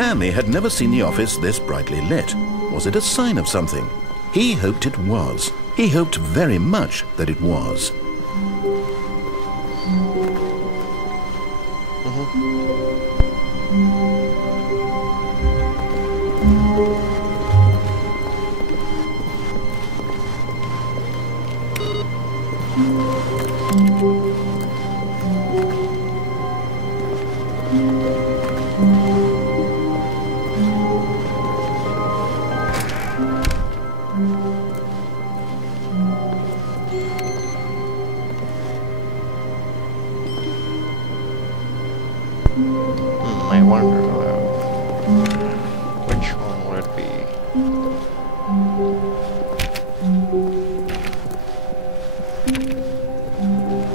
Stanley had never seen the office this brightly lit. Was it a sign of something? He hoped it was. He hoped very much that it was. I wonder which one would it be?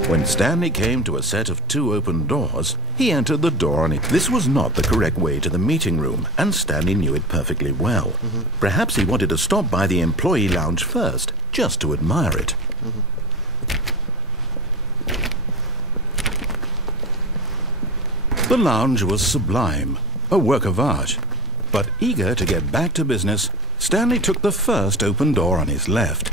When Stanley came to a set of 2 open doors, he entered the door on it. This was not the correct way to the meeting room, and Stanley knew it perfectly well. Perhaps he wanted to stop by the employee lounge first, just to admire it. The lounge was sublime, a work of art. But eager to get back to business, Stanley took the first open door on his left.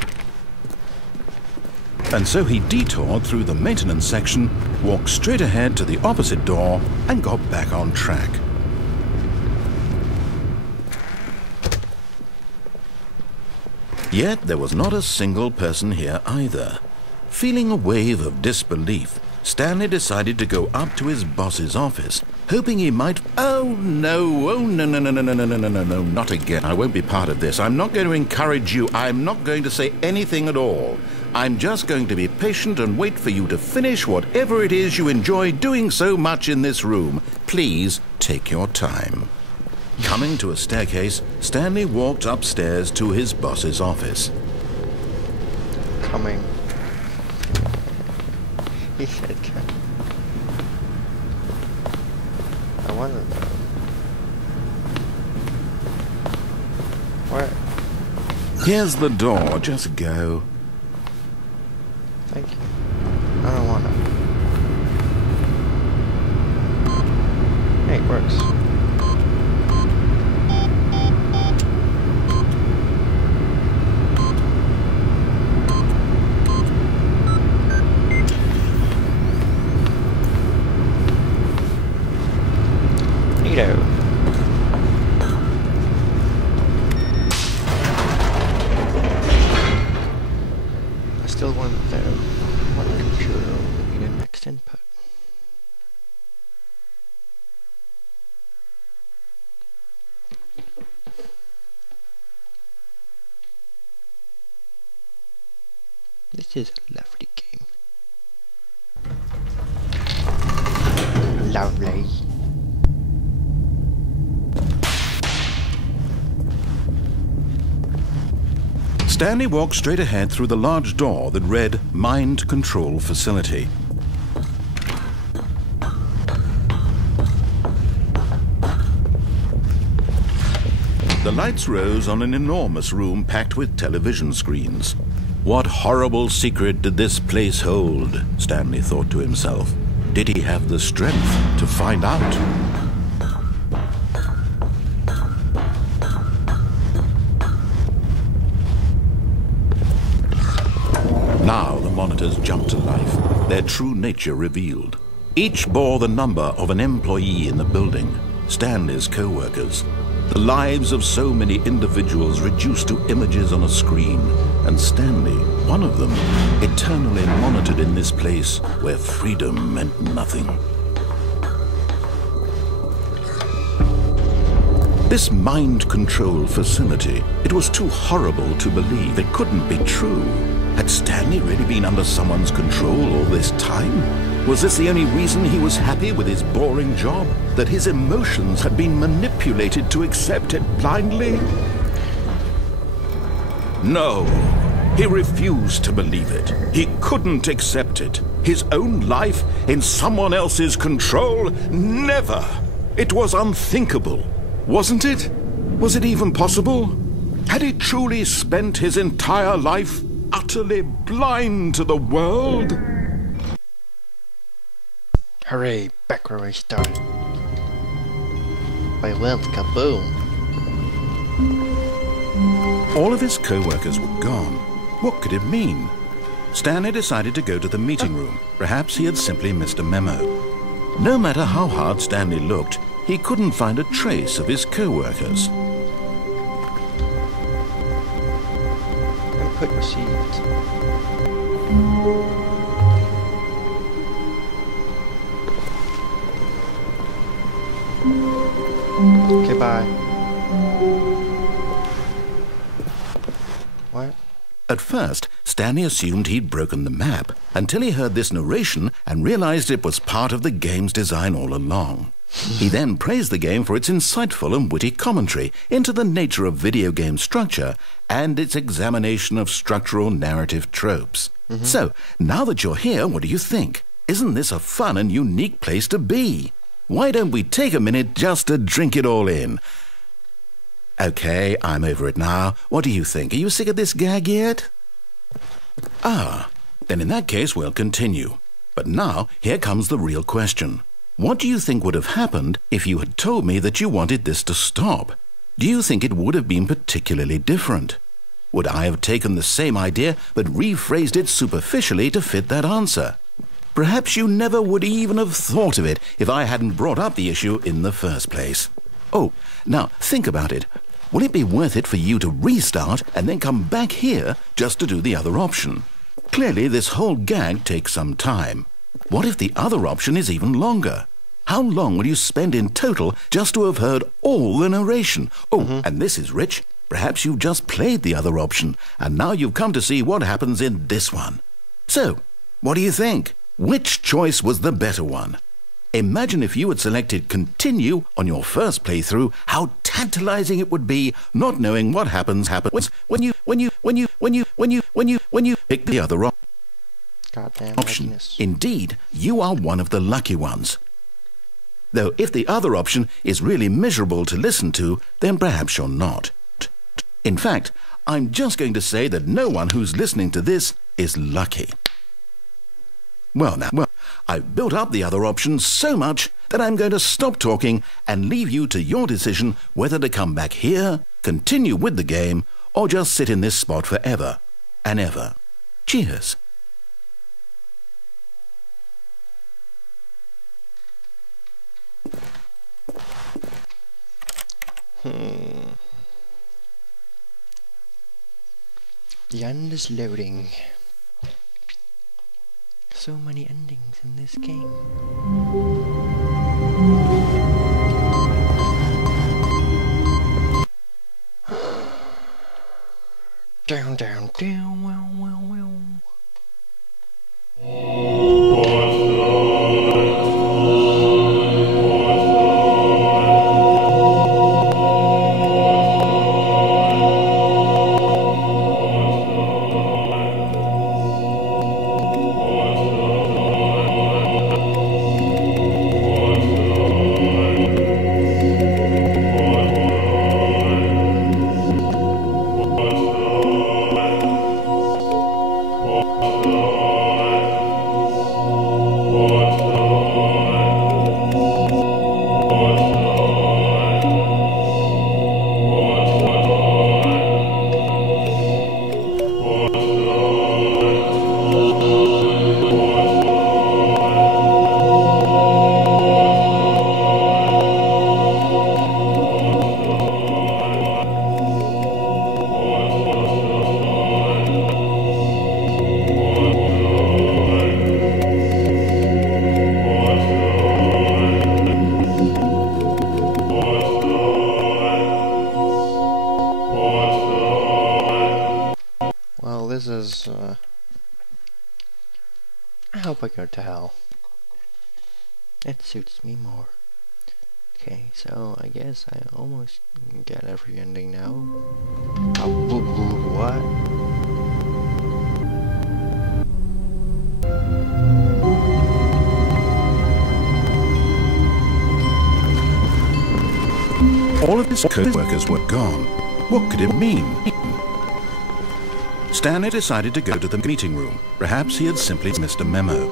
And so he detoured through the maintenance section, walked straight ahead to the opposite door, and got back on track. Yet there was not a single person here either. Feeling a wave of disbelief, Stanley decided to go up to his boss's office, hoping he might... Oh no, not again. I won't be part of this. I'm not going to encourage you. I'm not going to say anything at all. I'm just going to be patient and wait for you to finish whatever it is you enjoy doing so much in this room. Please take your time. Coming to a staircase, Stanley walked upstairs to his boss's office. Coming. He said coming. I wonder though. Where? Here's the door. Just go. Thank you. I don't wanna. Hey, it works. Neato. I still want the one computer will be the next input. This is a lovely game. Lovely. Stanley walked straight ahead through the large door that read Mind Control Facility. The lights rose on an enormous room packed with television screens. What horrible secret did this place hold? Stanley thought to himself. Did he have the strength to find out? Now the monitors jumped to life, their true nature revealed. Each bore the number of an employee in the building, Stanley's co-workers. The lives of so many individuals reduced to images on a screen, and Stanley, one of them, eternally monitored in this place where freedom meant nothing. This mind control facility, it was too horrible to believe. It couldn't be true. Had Stanley really been under someone's control all this time? Was this the only reason he was happy with his boring job? That his emotions had been manipulated to accept it blindly? No, he refused to believe it. He couldn't accept it. His own life in someone else's control? Never! It was unthinkable, wasn't it? Was it even possible? Had he truly spent his entire life utterly blind to the world? Hooray, back where we started. I went kaboom. All of his co-workers were gone. What could it mean? Stanley decided to go to the meeting room. Perhaps he had simply missed a memo. No matter how hard Stanley looked, he couldn't find a trace of his co-workers. Input received. Okay, bye. What? At first, Stanley assumed he'd broken the map until he heard this narration and realized it was part of the game's design all along. He then praised the game for its insightful and witty commentary into the nature of video game structure and its examination of structural narrative tropes. So, now that you're here, what do you think? Isn't this a fun and unique place to be? Why don't we take a minute just to drink it all in? Okay, I'm over it now. What do you think? Are you sick of this gag yet? Ah, then in that case we'll continue. But now, here comes the real question. What do you think would have happened if you had told me that you wanted this to stop? Do you think it would have been particularly different? Would I have taken the same idea but rephrased it superficially to fit that answer? Perhaps you never would even have thought of it if I hadn't brought up the issue in the first place. Oh, now think about it. Will it be worth it for you to restart and then come back here just to do the other option? Clearly, this whole gag takes some time. What if the other option is even longer? How long will you spend in total just to have heard all the narration? Oh, and this is rich. Perhaps you've just played the other option, and now you've come to see what happens in this one. So, what do you think? Which choice was the better one? Imagine if you had selected continue on your first playthrough, how tantalizing it would be not knowing what happens when you pick the other Goddamn option. madness. Indeed, you are one of the lucky ones. Though if the other option is really miserable to listen to, then perhaps you're not. In fact, I'm just going to say that no one who's listening to this is lucky. Well, I've built up the other option so much that I'm going to stop talking and leave you to your decision whether to come back here, continue with the game, or just sit in this spot forever and ever. Cheers. The end is loading. So many endings in this game. Down, down, down, well, well, well. This is, I hope I go to hell. It suits me more. Okay, so I guess I almost get every ending now. What? All of his co-workers were gone. What could it mean? Stanley decided to go to the meeting room. Perhaps he had simply missed a memo.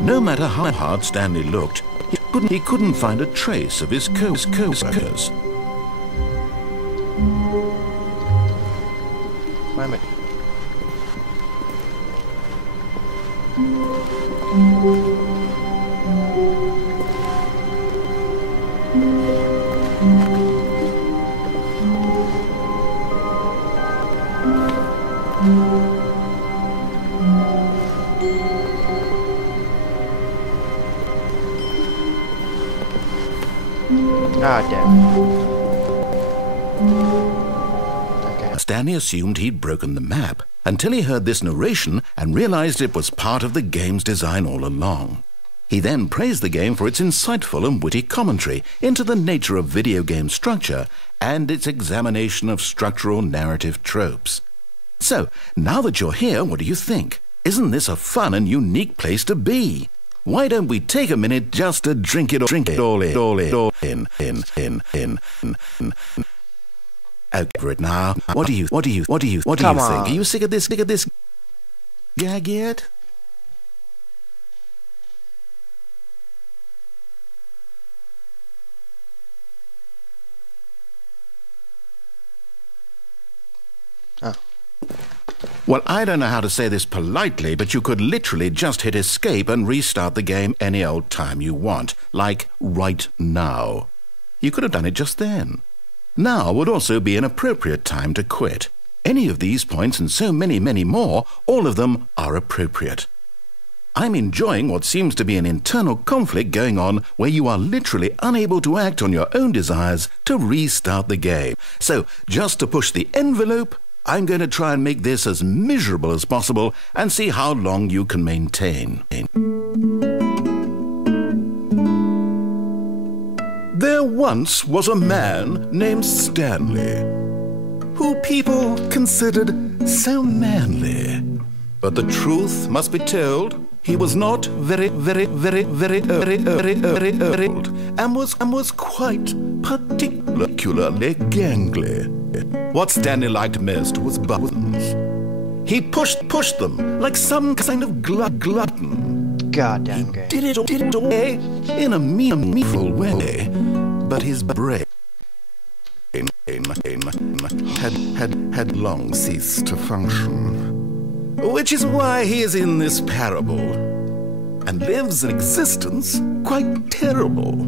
No matter how hard Stanley looked, He couldn't find a trace of his co-workers. Climb it. Ah, damn. Okay. Stanley assumed he'd broken the map until he heard this narration and realized it was part of the game's design all along. He then praised the game for its insightful and witty commentary into the nature of video game structure and its examination of structural narrative tropes. So, now that you're here, what do you think? Isn't this a fun and unique place to be? Why don't we take a minute just to drink it all in. Over it now. What do you think? Are you sick of this gag yet? Oh. Well, I don't know how to say this politely, but you could literally just hit escape and restart the game any old time you want, like right now. You could have done it just then. Now would also be an appropriate time to quit. Any of these points and so many more, all of them are appropriate. I'm enjoying what seems to be an internal conflict going on where you are literally unable to act on your own desires to restart the game. So, just to push the envelope, I'm going to try and make this as miserable as possible and see how long you can maintain. There once was a man named Stanley, who people considered so manly. But the truth must be told, he was not very old, and was quite particularly gangly. What Stanley liked most was buttons. He pushed them like some kind of glutton. Goddamn game. Did it away in a meaningful way, but his brain had long ceased to function. Which is why he is in this parable, and lives an existence quite terrible.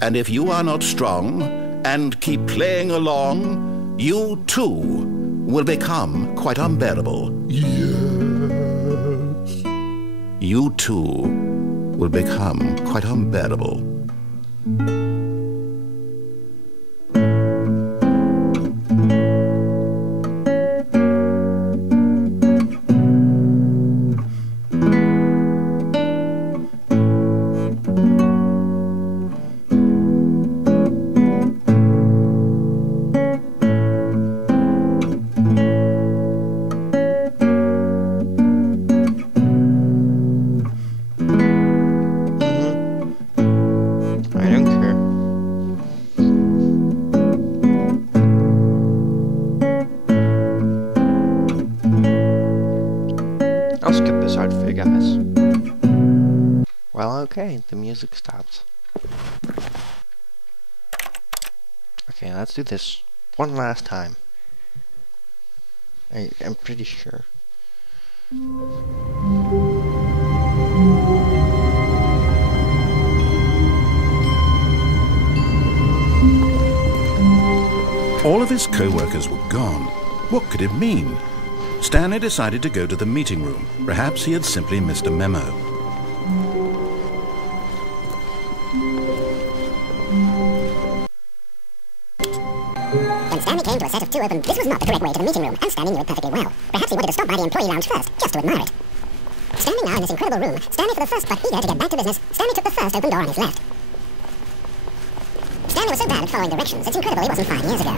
And if you are not strong, and keep playing along, you too will become quite unbearable. Yes. You too will become quite unbearable. I'll skip this part for you guys. Well, okay, the music stops. Okay, let's do this one last time. I'm pretty sure. All of his co-workers were gone. What could it mean? Stanley decided to go to the meeting room. Perhaps he had simply missed a memo. When Stanley came to a set of two open, this was not the correct way to the meeting room, and Stanley knew it perfectly well. Perhaps he wanted to stop by the employee lounge first, just to admire it. Standing now in this incredible room, Stanley for the first, but eager to get back to business, Stanley took the first open door on his left. Stanley was so bad at following directions, it's incredible he wasn't 5 years ago.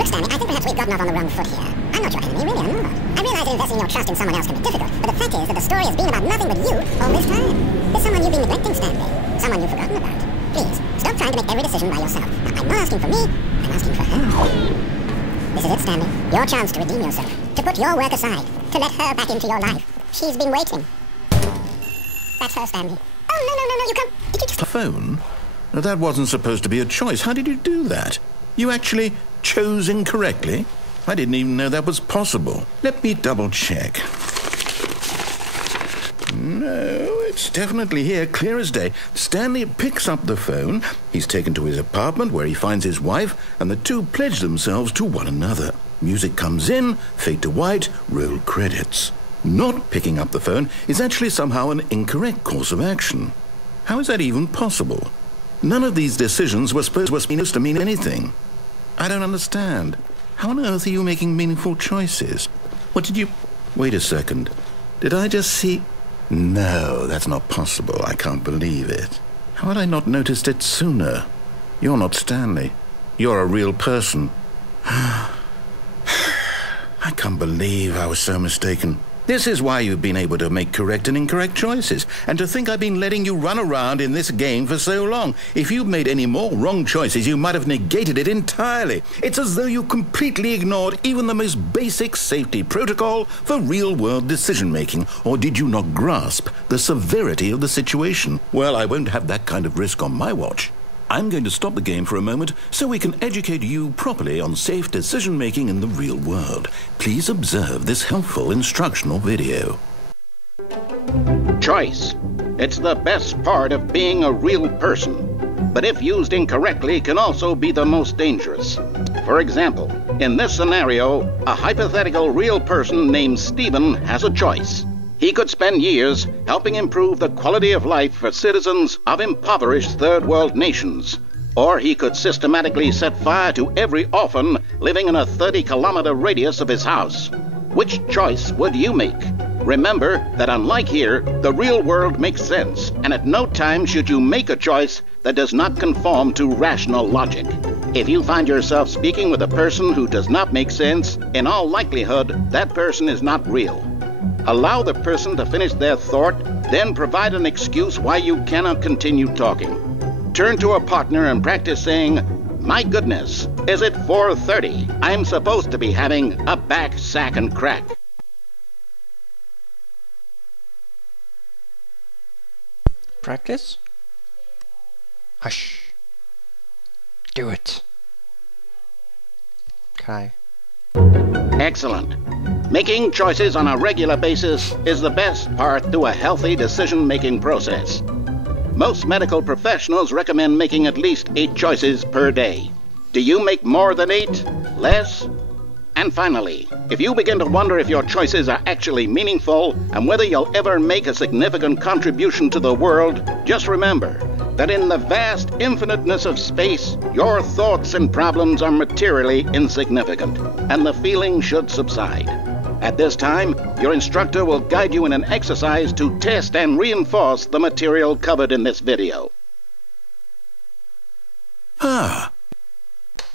Look, Stanley, I think perhaps we've gotten off on the wrong foot here. I'm not your enemy, really, I'm not. I realize that investing your trust in someone else can be difficult, but the fact is that the story has been about nothing but you all this time. There's someone you've been neglecting, Stanley. Someone you've forgotten about. Please, stop trying to make every decision by yourself. Now, I'm not asking for me, I'm asking for her. This is it, Stanley. Your chance to redeem yourself. To put your work aside. To let her back into your life. She's been waiting. That's her, Stanley. Oh no, you can't. Did you just... Phone? Now, that wasn't supposed to be a choice. How did you do that? You actually chose incorrectly? I didn't even know that was possible. Let me double check. No, it's definitely here, clear as day. Stanley picks up the phone. He's taken to his apartment where he finds his wife, and the two pledge themselves to one another. Music comes in, fade to white, roll credits. Not picking up the phone is actually somehow an incorrect course of action. How is that even possible? None of these decisions were supposed to mean anything. I don't understand. How on earth are you making meaningful choices? What did you... Wait a second. Did I just see... No, that's not possible. I can't believe it. How had I not noticed it sooner? You're not Stanley. You're a real person. I can't believe I was so mistaken. This is why you've been able to make correct and incorrect choices. And to think I've been letting you run around in this game for so long. If you'd made any more wrong choices, you might have negated it entirely. It's as though you completely ignored even the most basic safety protocol for real-world decision-making. Or did you not grasp the severity of the situation? Well, I won't have that kind of risk on my watch. I'm going to stop the game for a moment so we can educate you properly on safe decision-making in the real world. Please observe this helpful instructional video. Choice. It's the best part of being a real person, but if used incorrectly can also be the most dangerous. For example, in this scenario, a hypothetical real person named Stephen has a choice. He could spend years helping improve the quality of life for citizens of impoverished third world nations. Or he could systematically set fire to every orphan living in a 30-kilometer radius of his house. Which choice would you make? Remember that unlike here, the real world makes sense, and at no time should you make a choice that does not conform to rational logic. If you find yourself speaking with a person who does not make sense, in all likelihood, that person is not real. Allow the person to finish their thought, then provide an excuse why you cannot continue talking. Turn to a partner and practice saying, "My goodness, is it 4:30? I'm supposed to be having a back, sack, and crack." Practice? Hush. Do it. Okay. Excellent. Making choices on a regular basis is the best part to a healthy decision-making process. Most medical professionals recommend making at least 8 choices per day. Do you make more than 8? Less? And finally, if you begin to wonder if your choices are actually meaningful and whether you'll ever make a significant contribution to the world, just remember that in the vast infiniteness of space, your thoughts and problems are materially insignificant, and the feeling should subside. At this time, your instructor will guide you in an exercise to test and reinforce the material covered in this video.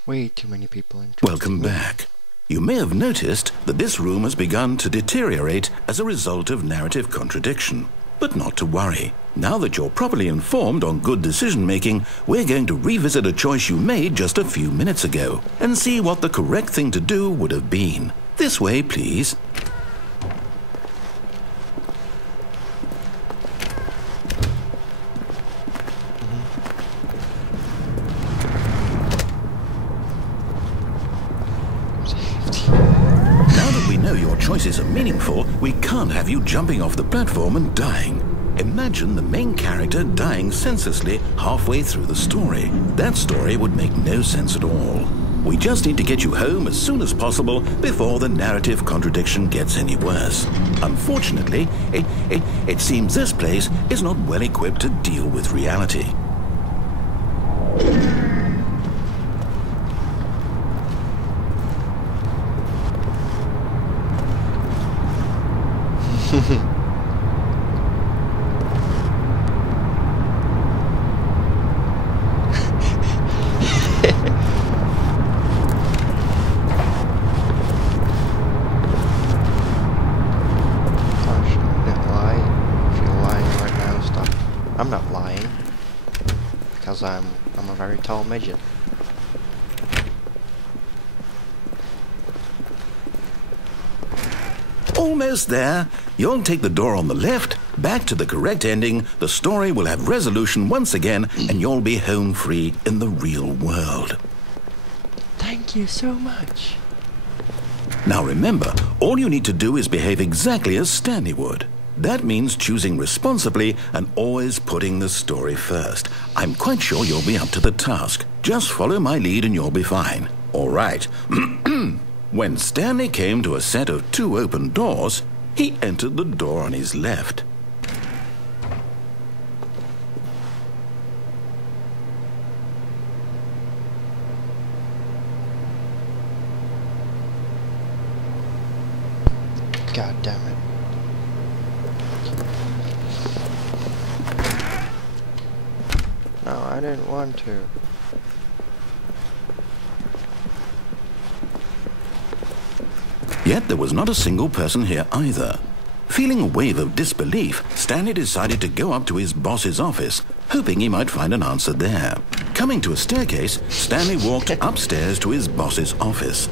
Way too many people in. Welcome back. You may have noticed that this room has begun to deteriorate as a result of narrative contradiction. But not to worry. Now that you're properly informed on good decision-making, we're going to revisit a choice you made just a few minutes ago and see what the correct thing to do would have been. This way, please. Now that we know your choices are meaningful, we can't have you jumping off the platform and dying. Imagine the main character dying senselessly halfway through the story. That story would make no sense at all. We just need to get you home as soon as possible before the narrative contradiction gets any worse. Unfortunately, it seems this place is not well equipped to deal with reality. I'm not lying, because I'm a very tall midget. Almost there. You'll take the door on the left, back to the correct ending, the story will have resolution once again, and you'll be home free in the real world. Thank you so much. Now remember, all you need to do is behave exactly as Stanley would. That means choosing responsibly and always putting the story first. I'm quite sure you'll be up to the task. Just follow my lead and you'll be fine. All right. When Stanley came to a set of 2 open doors, he entered the door on his left. God damn it. No, I didn't want to. Yet there was not a single person here either. Feeling a wave of disbelief, Stanley decided to go up to his boss's office, hoping he might find an answer there. Coming to a staircase, Stanley walked upstairs to his boss's office.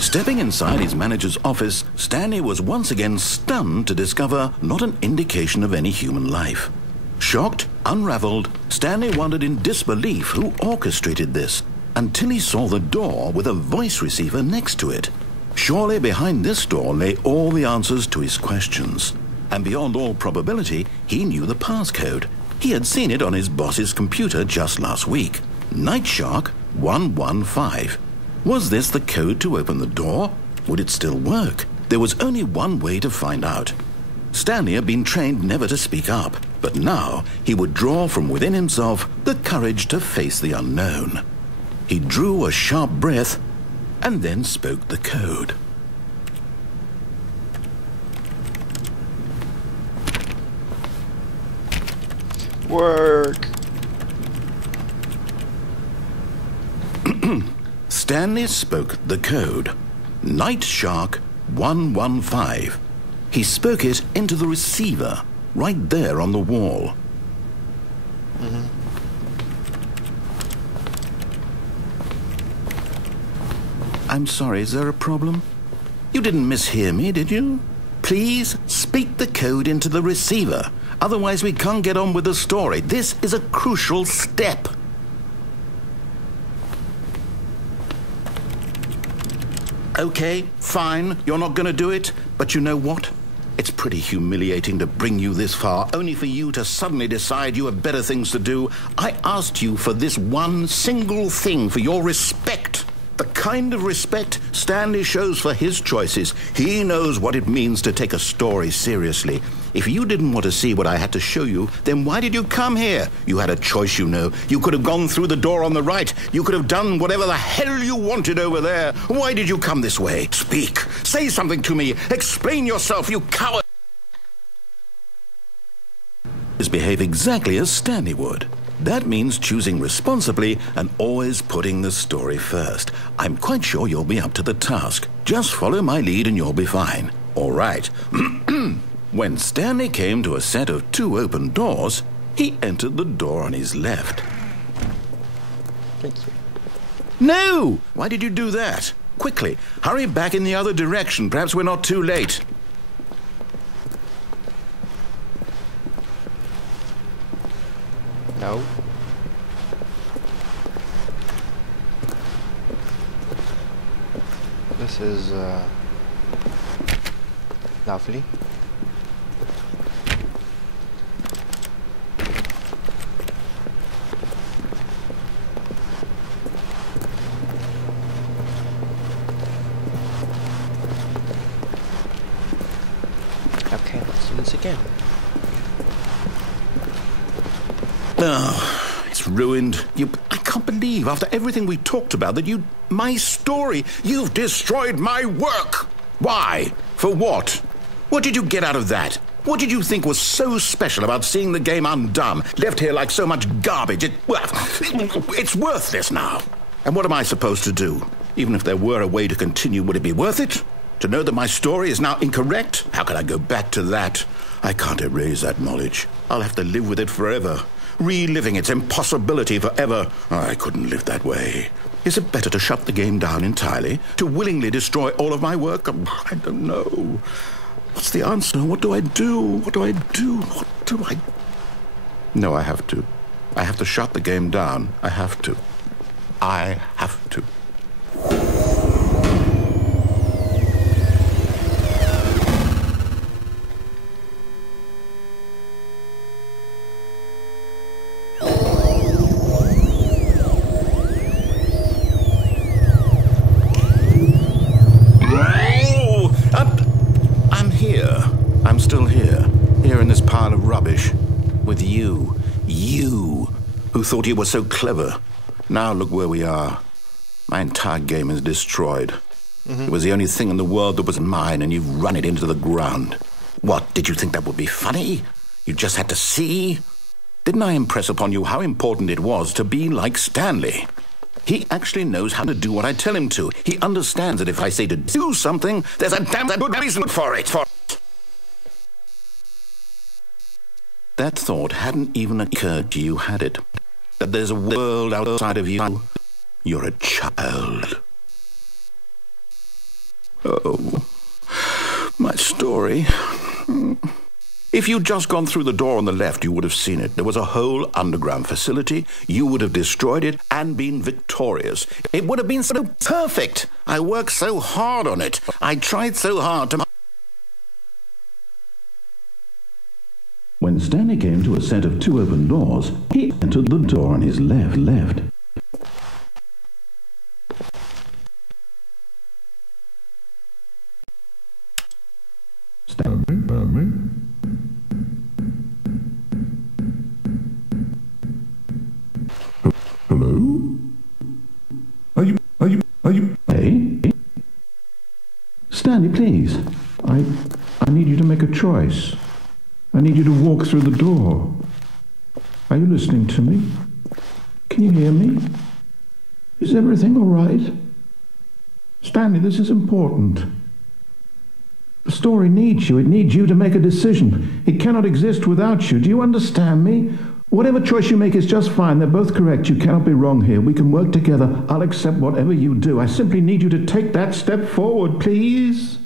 Stepping inside his manager's office, Stanley was once again stunned to discover not an indication of any human life. Shocked, unraveled, Stanley wondered in disbelief who orchestrated this, until he saw the door with a voice receiver next to it. Surely behind this door lay all the answers to his questions. And beyond all probability, he knew the passcode. He had seen it on his boss's computer just last week. Night Shark 115. Was this the code to open the door? Would it still work? There was only one way to find out. Stanley had been trained never to speak up, but now he would draw from within himself the courage to face the unknown. He drew a sharp breath and then spoke the code. Work! Stanley spoke the code. Night Shark 115. He spoke it into the receiver, right there on the wall. I'm sorry, is there a problem? You didn't mishear me, did you? Please speak the code into the receiver. Otherwise we can't get on with the story. This is a crucial step. Okay, fine, you're not going to do it, but you know what? It's pretty humiliating to bring you this far, only for you to suddenly decide you have better things to do. I asked you for this one single thing, for your respect. The kind of respect Stanley shows for his choices. He knows what it means to take a story seriously. If you didn't want to see what I had to show you, then why did you come here? You had a choice, you know. You could have gone through the door on the right. You could have done whatever the hell you wanted over there. Why did you come this way? Speak. Say something to me. Explain yourself, you coward. Behave exactly as Stanley would. That means choosing responsibly and always putting the story first. I'm quite sure you'll be up to the task. Just follow my lead and you'll be fine. All right. When Stanley came to a set of 2 open doors, he entered the door on his left. Thank you. No! Why did you do that? Quickly, hurry back in the other direction. Perhaps we're not too late. No. This is lovely. Okay, let's do this again. Oh, it's ruined. I can't believe, after everything we talked about, that my story, you've destroyed my work. Why? For what? What did you get out of that? What did you think was so special about seeing the game undone, left here like so much garbage? It's worthless now. And what am I supposed to do? Even if there were a way to continue, would it be worth it? To know that my story is now incorrect? How can I go back to that? I can't erase that knowledge. I'll have to live with it forever. reliving its impossibility forever. I couldn't live that way. Is it better to shut the game down entirely? To willingly destroy all of my work? I don't know. What's the answer? What do I do? What do I do? What do I... No, I have to. I have to shut the game down. I have to. I have to. I'm still here in this pile of rubbish, with you, who thought you were so clever. Now look where we are. My entire game is destroyed. It was the only thing in the world that was mine, and you've run it into the ground. What, did you think that would be funny? You just had to see? Didn't I impress upon you how important it was to be like Stanley? He actually knows how to do what I tell him to. He understands that if I say to do something, there's a damn good reason for it. That thought hadn't even occurred to you, had it? That there's a world outside of you. You're a child. Oh, my story. If you'd just gone through the door on the left, you would have seen it. There was a whole underground facility. You would have destroyed it and been victorious. It would have been so perfect. I worked so hard on it. I tried so hard to... When Stanley came to a set of 2 open doors, he entered the door on his left. Stanley? Hello? Are you? Hey? Stanley, please. I need you to make a choice. I need you to walk through the door. Are you listening to me? Can you hear me? Is everything all right? Stanley, this is important. The story needs you. It needs you to make a decision. It cannot exist without you. Do you understand me? Whatever choice you make is just fine. They're both correct. You cannot be wrong here. We can work together. I'll accept whatever you do. I simply need you to take that step forward, please.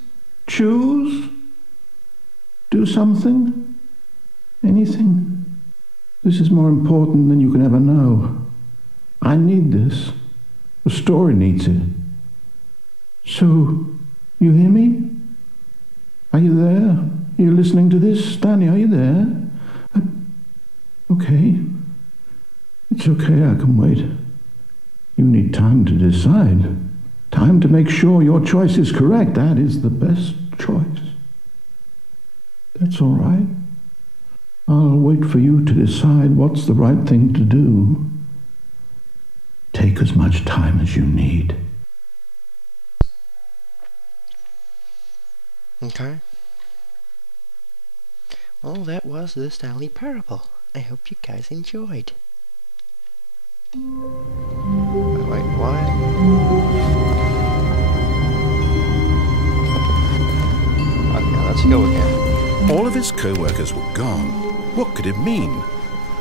Choose. Do something. Anything. This is more important than you can ever know. I need this. The story needs it. So, you hear me? Are you there? Are you listening to this? Stanley, are you there? Okay. It's okay, I can wait. You need time to decide. Time to make sure your choice is correct. That is the best choice. That's all right. I'll wait for you to decide what's the right thing to do. Take as much time as you need. Okay. Well, that was the Stanley Parable. I hope you guys enjoyed. Wait, what? Okay, let's go again. All of his co-workers were gone. What could it mean?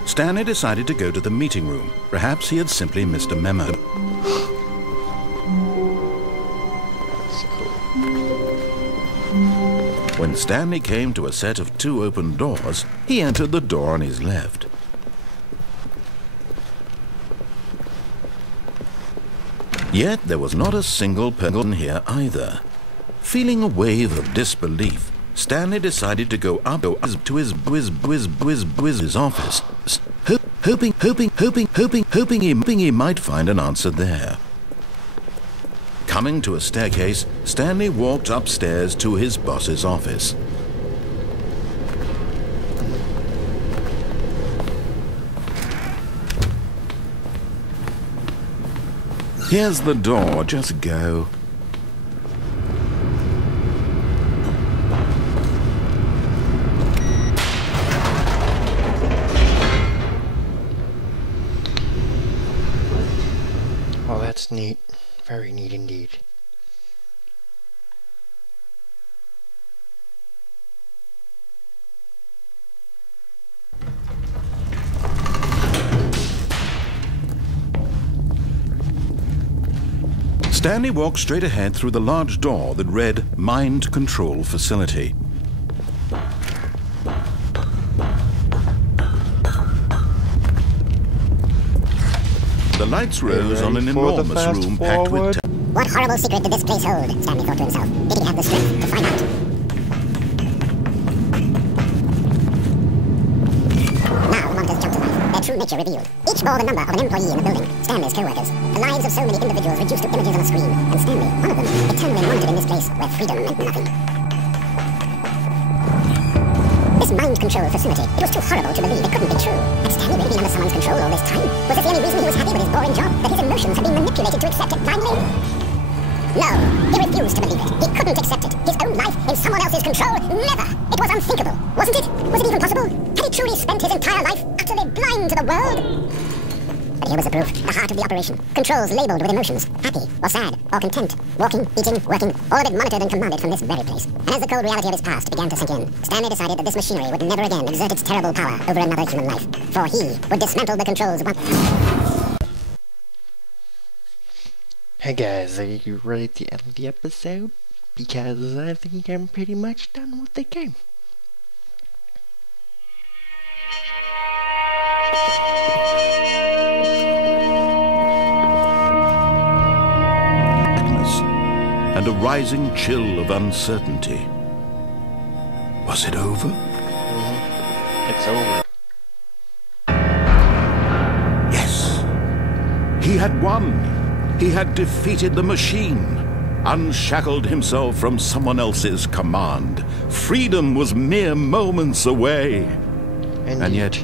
Stanley decided to go to the meeting room. Perhaps he had simply missed a memo. That's cool. When Stanley came to a set of 2 open doors, he entered the door on his left. Yet there was not a single person here either. Feeling a wave of disbelief, Stanley decided to go up to his office, hoping he might find an answer there. Coming to a staircase, Stanley walked upstairs to his boss's office. Here's the door, just go. Oh, that's neat. Very neat indeed. Stanley walked straight ahead through the large door that read Mind Control Facility. The lights rose on an enormous room packed with... What horrible secret did this place hold? Stanley thought to himself. Did he have the strength to find out? Now the monitors jumped to life, their true nature revealed. Each bore the number of an employee in the building, Stanley's co-workers. The lives of so many individuals reduced to images on a screen, and Stanley, one of them, eternally monitored in this place where freedom meant nothing. This mind control facility, it was too horrible to believe it couldn't be true. Had Stanley really been under someone's control all this time? Was this the only reason he was happy with his boring job? That his emotions had been manipulated to accept it blindly? No, he refused to believe it. He couldn't accept it. His own life in someone else's control? Never! It was unthinkable, wasn't it? Was it even possible? Had he truly spent his entire life utterly blind to the world? But here was the proof, the heart of the operation. Controls labelled with emotions, happy or sad or content, walking, eating, working, all of it monitored and commanded from this very place. And as the cold reality of his past began to sink in, Stanley decided that this machinery would never again exert its terrible power over another human life, for he would dismantle the controls once. Hey guys, are you ready to end the episode? Because I think I'm pretty much done with the game. And a rising chill of uncertainty. Was it over? It's over. Yes. He had won. He had defeated the machine, unshackled himself from someone else's command. Freedom was mere moments away. And yet,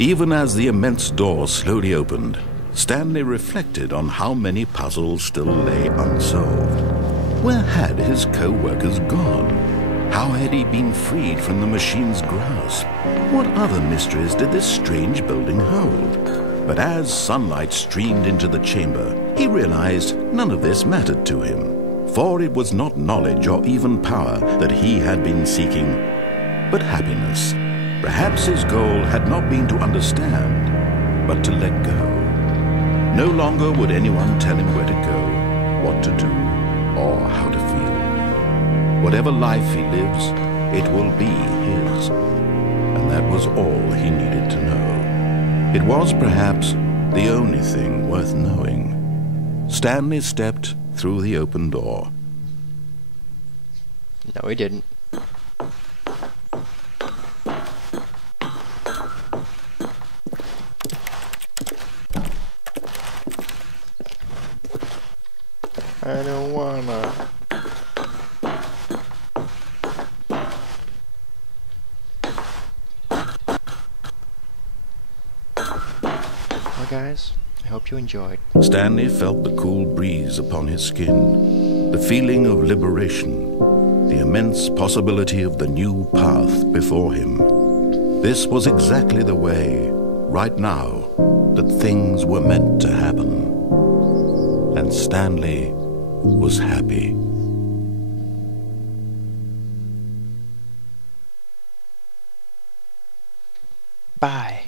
even as the immense door slowly opened, Stanley reflected on how many puzzles still lay unsolved. Where had his co-workers gone? How had he been freed from the machine's grasp? What other mysteries did this strange building hold? But as sunlight streamed into the chamber, he realized none of this mattered to him. For it was not knowledge or even power that he had been seeking, but happiness. Perhaps his goal had not been to understand, but to let go. No longer would anyone tell him where to go, what to do, or how to feel. Whatever life he lives, it will be his. And that was all he needed to know. It was perhaps the only thing worth knowing. Stanley stepped through the open door. No, he didn't. I don't wanna. Well guys, I hope you enjoyed. Stanley felt the cool breeze upon his skin, the feeling of liberation, the immense possibility of the new path before him. This was exactly the way, right now, that things were meant to happen. And Stanley was happy. Bye.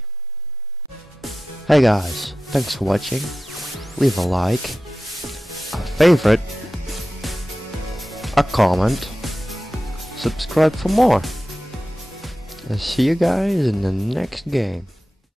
Hey guys, thanks for watching. Leave a like, a favorite, a comment, subscribe for more. I'll see you guys in the next game.